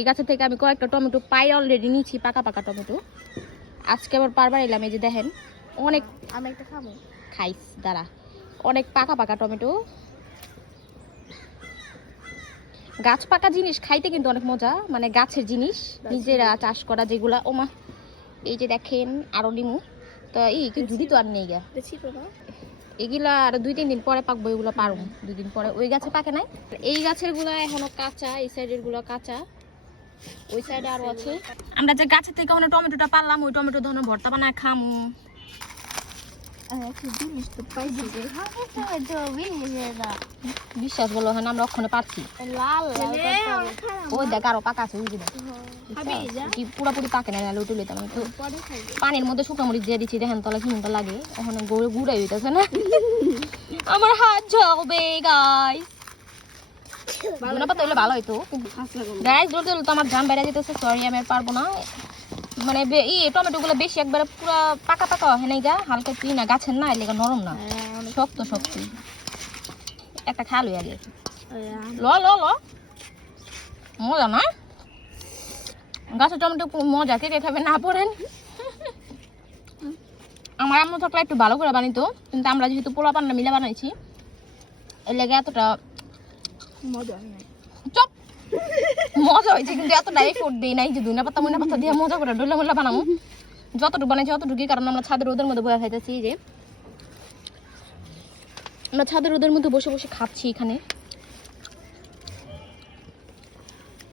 এই গাছের থেকে আমি কয়েকটা টমেটো পাই অলরেডি নিয়েছি, পাকা পাকা টমেটো। আজকে আবার পারবার এলাম, এই যে দেখেন অনেক, আমি একটা খাবো, খাইস দাঁড়া, অনেক পাকা পাকা টমেটো। গাছ পাকা জিনিস খাইতে কিন্তু অনেক মজা, মানে গাছের জিনিস নিজেরা চাষ করা যেগুলা। ওমা এই যে দেখেন আরো লিমু, তো এই কি জুড়ি তো আর নেই গা, এগুলা আর 2-3 দিন পরে পাকবো, এগুলো পারবো 2 দিন পরে। ওই গাছে পাকে নাই, এই গাছের গুলা এখনো কাঁচা, এই সাইডের গুলা কাঁচা, ওই সাইডে আরো আছে। আমরা যে গাছের থেকে ওখানে টমেটোটা পারলাম, ওই টমেটো ধরনের ভর্তা বানায় খাম। বিশ্বাস বলো, হ্যাঁ আমরা ওখানে পাচ্ছি, ওই দেখ আরো পাকা আছে, ওই কি পুরাপুরি পাকে না, লুটু লইতাম তো পানির মধ্যে শুকনো মরিচ দিয়ে দিচ্ছি, দেখেন তলা কিনতে লাগে, ওখানে গড়ে গুড়াই হইতেছে না। আমার হাত ঝাবে গাই, ধনে পাতা হইলে ভালো হইতো, গাইস ধরতে হলে তো আমার জাম বেড়ে যেতেছে, সরি আমি আর পারবো না। মানে টমেটো গুলো বেশি একবারে পুরা পাকা পাকা হয় নাই গা, হালকা তুই না গাছের না, এলাকা নরম না, শক্ত শক্ত। একটা খালু আগে ল ল ল, মজা না গাছের টমেটো, মজা, কে কে খাবে না পড়েন। আমার আম্মু থাকলে একটু ভালো করে বানিতো, কিন্তু আমরা যেহেতু পোলা পান্না মিলে বানাইছি, এর লেগে এতটা মজা হয় নাই। চপ মজা হয়েছে, কিন্তু এতটা এফোর্ট দিই নাই যে ধনিয়া পাতা ময়না পাতা দিয়ে মজা করে ডলে মোলা বানাবো। যতটুকু বানাইছি অতটুকুই, কারণ আমরা ছাদের রোদের মধ্যে বসে খাইতেছি, যে আমরা ছাদের রোদের মধ্যে বসে বসে খাচ্ছি এখানে।